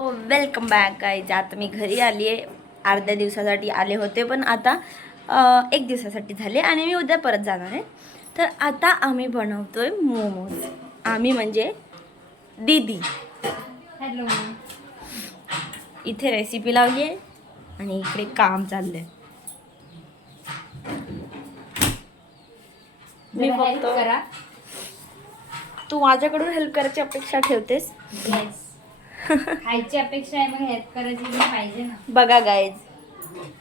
Welcome back guys. आता मी घरी आली आहे. अर्ध्या दिवसासाठी आले होते, पण आता 1 दिवसासाठी झाले आणि मी उद्या परत जाणार आहे. तर आता आम्ही बनवतोय मोमोज. आम्ही म्हणजे दीदी. हॅलो. इथे रेसिपी लावली आहे आणि इकडे काम चाललंय. मी हेल्प फक्त करा. तू माझ्याकडून हेल्प करायची अपेक्षा ठेवतेस. येस. खायची अपेक्षा आहे, मग हेल्प करायची पण पाहिजे ना. बघा गाईज,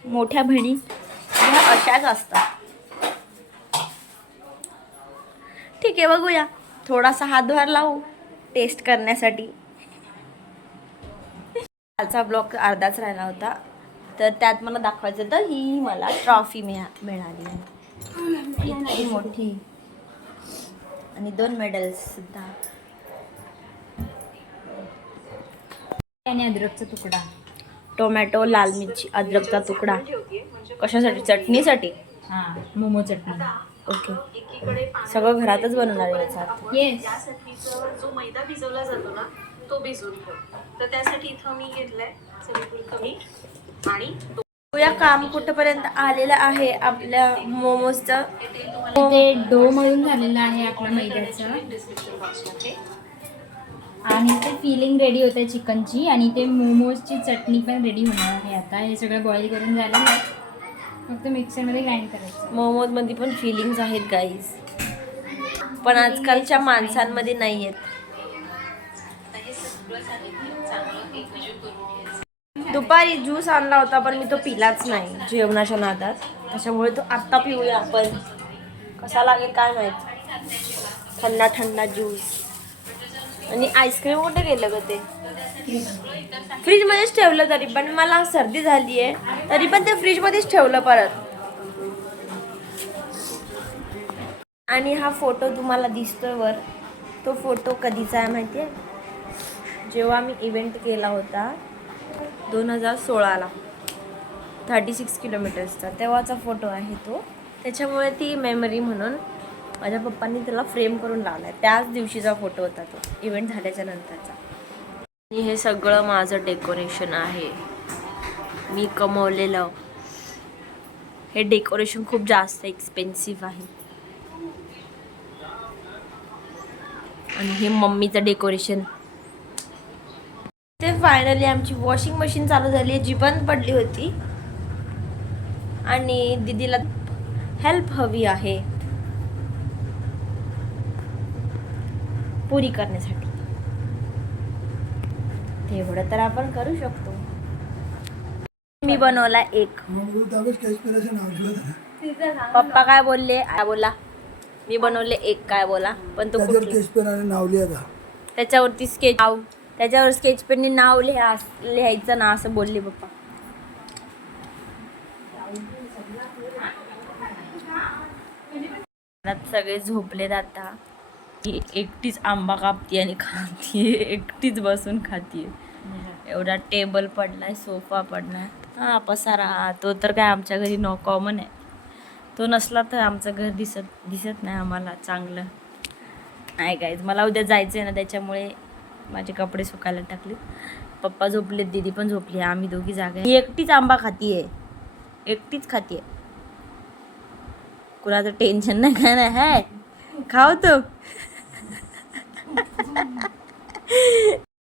मोठ्या बहिणी ह्या अशाच असतात. ठीक आहे, बघूया. थोडासा हातभार लावू टेस्ट करण्यासाठी. कालचा ब्लॉग अर्धाच राहिला होता, तर त्यात मला दाखवायचं तर ही मला ट्रॉफी मिळाली आहे. इतकी मोठी आणि 2 मेडल्स सुद्धा. आणि अद्रकचा तुकडा, टोमॅटो, लाल मिरची, अद्रकचा तुकडा. कशासाठी? चटणीसाठी. हां, मोमो चटणी. ओके, सगळं घरातच बनवणार आहे याचा अर्थ. येस. त्यासाठीचा जो मैदा भिजवला जातो ना, तो भिजवून ठेव. तर त्यासाठी इथं मी घेतलाय चवीपुरतं मीठ आणि या काम कुठपर्यंत आलेलं आहे आपल्या मोमोजचं. ते डो मळून झालेलं आहे आपल्या मैद्याचं, डिस्क्रिप्शन बॉक्समध्ये. आणि ते फिलिंग रेडी होते चिकनची, आणि ते मोमोजची चटणी पण रेडी होणार आहे. आता हे सगळं बॉईल करून झालेलं आहे, फक्त मिक्सरमध्ये ग्राइंड करायचं. मोमोज मध्ये पण फिलिंग्स आहेत गाईज, पण आजकालच्या माणसांमध्ये नाही आहेत. हे सगळं सांगितलं चांगलं एक मेजर करून घ्यायचं. दुपारी ज्यूस आणला होता, पण मी तो पिलाच नाही जेवणाच्या नादात. त्याच्यामुळे तो आत्ता पिऊया आपण. कसा लागेल काय माहित. थंडा थंडा ज्यूस. आणि आईस्क्रीम कुठे गेलं ग ते? फ्रीजमध्येच ठेवलं, तरी पण मला सर्दी झाली आहे, तरी पण ते फ्रीजमध्येच ठेवलं परत. आणि हा फोटो तुम्हाला दिसतोय वर, तो फोटो कधीचा आहे माहिती आहे? जेव्हा मी इव्हेंट केला होता 2016ला, 36 किलोमीटर्सचा, तेव्हाचा फोटो आहे तो. त्याच्यामुळे ती मेमरी म्हणून माझ्या पप्पांनी त्याला फ्रेम करून लावला आहे. त्याच दिवशीचा फोटो होता तो, इव्हेंट झाल्याच्या नंतरचा. आणि हे सगळं माझं डेकोरेशन आहे, मी कमवलेलं. हे डेकोरेशन खूप जास्त एक्सपेन्सिव्ह आहे. आणि हे मम्मीचं डेकोरेशन. ते फायनली आमची वॉशिंग मशीन चालू झाली आहे, जी बंद पडली होती. आणि दीदीला हेल्प हवी आहे पुरी करण्यासाठी. तेवढं तर आपण करू शकतो. मी बनवला एक. पप्पा काय बोलले? काय बोला? मी बनवले एक, काय बोला? पण तो त्याच्यावरती त्याच्यावर स्केच पेनने नाव लिहायचं ना, असं बोलले पप्पा. सगळे झोपलेत आता. एकटीच आंबा कापतीये आणि खातीये, एकटीच बसून खातीये. एवढा टेबल पडलाय, सोफा पडलाय. हा पसारा तो तर काय आमच्या घरी नो कॉमन आहे. तो नसला तर आमचं घर दिसत नाही आम्हाला चांगलं. नाही गाईज, मला उद्या जायचं आहे ना, त्याच्यामुळे माझे कपडे सुकायला टाकले. पप्पा झोपलेत, दीदी पण झोपली, आम्ही दोघी जागा. मी एकटीच आंबा खातीये, एकटीच खातीये. कुणाचं टेन्शन नाही, काय नाही है. खाऊ तो.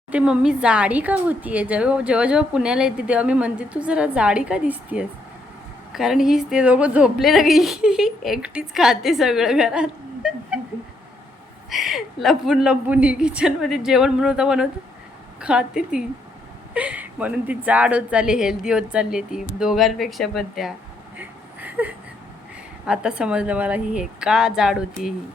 ते मम्मी जाडी का होतीये? जेव्हा पुण्याला येते तेव्हा मी म्हणते, तू जरा जाडी का दिसतीयस? कारण हीच ते दोघं झोपले ना की एकटीच खाते सगळं घरात. लपून ही किचनमध्ये जेवण बनवता खाते ती. म्हणून ती जाड होत चालली, हेल्दी होत चालली ती दोघांपेक्षा पण त्या. आता समजलं मला ही का जाड होती ही.